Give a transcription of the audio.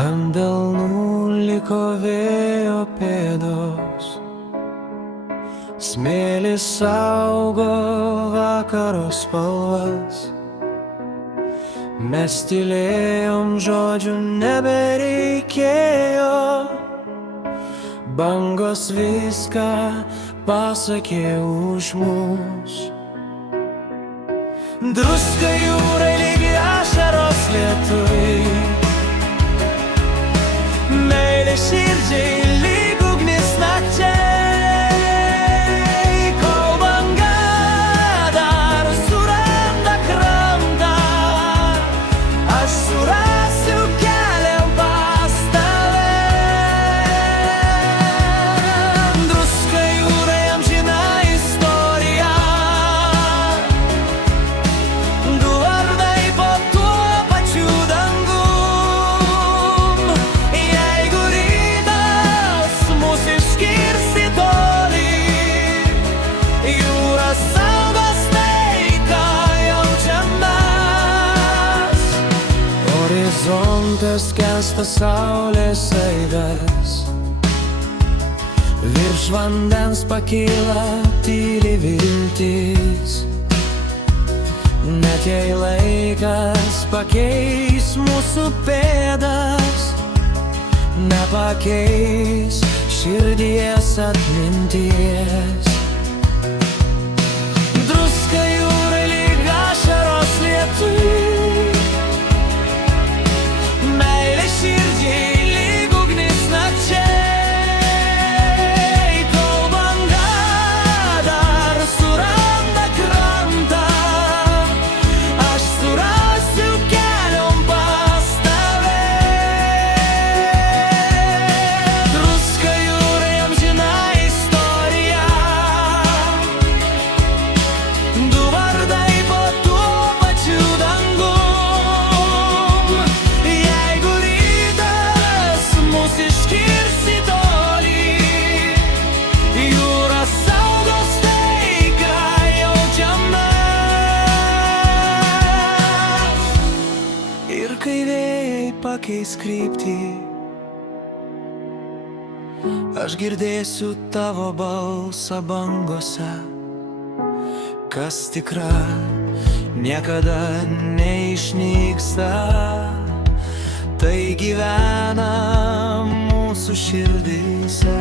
Ant delnų liko vėjo pėdos, smėlis saugo vakaro spalvas. Mes tylėjom, žodžių nebereikėjo, bangos viską pasakė už mus. Druska jūrai lyg ašaros lietui, meilė širdžiai lyg ugnis nakčiai. Kol banga dar suranda krantą, aš surasiu kelią pas tave. Druska jūrai amžina istorija, du vardai po tuo pačiu dangum. Jeigu rytas mus išskirs į tolį, jūra saugos tai, ką jaučiam mes. Horizonte skęsta saulės aidas, virš vandens pakyla tyli viltis. Net jei laikas pakeis mūsų pėdas, nepakeis širdies atminties. Druska jūrai lyg ašaros lietui, meilė širdžiai lyg ugnis nakčiai. Kol banga dar suranda krantą, aš surasiu keliom pas tave. Druska jūrai amžina istorija, du vardai po tuo pačiu dangum. Jeigu rytas mus išskirs į tolį, jūra saugos tai, ką jaučiam mes. Ir kai vėjai pakeis kryptį, aš girdėsiu tavo balsą bangose. Kas tikra, niekada neišnyksta, tai gyvena mūsų širdyse.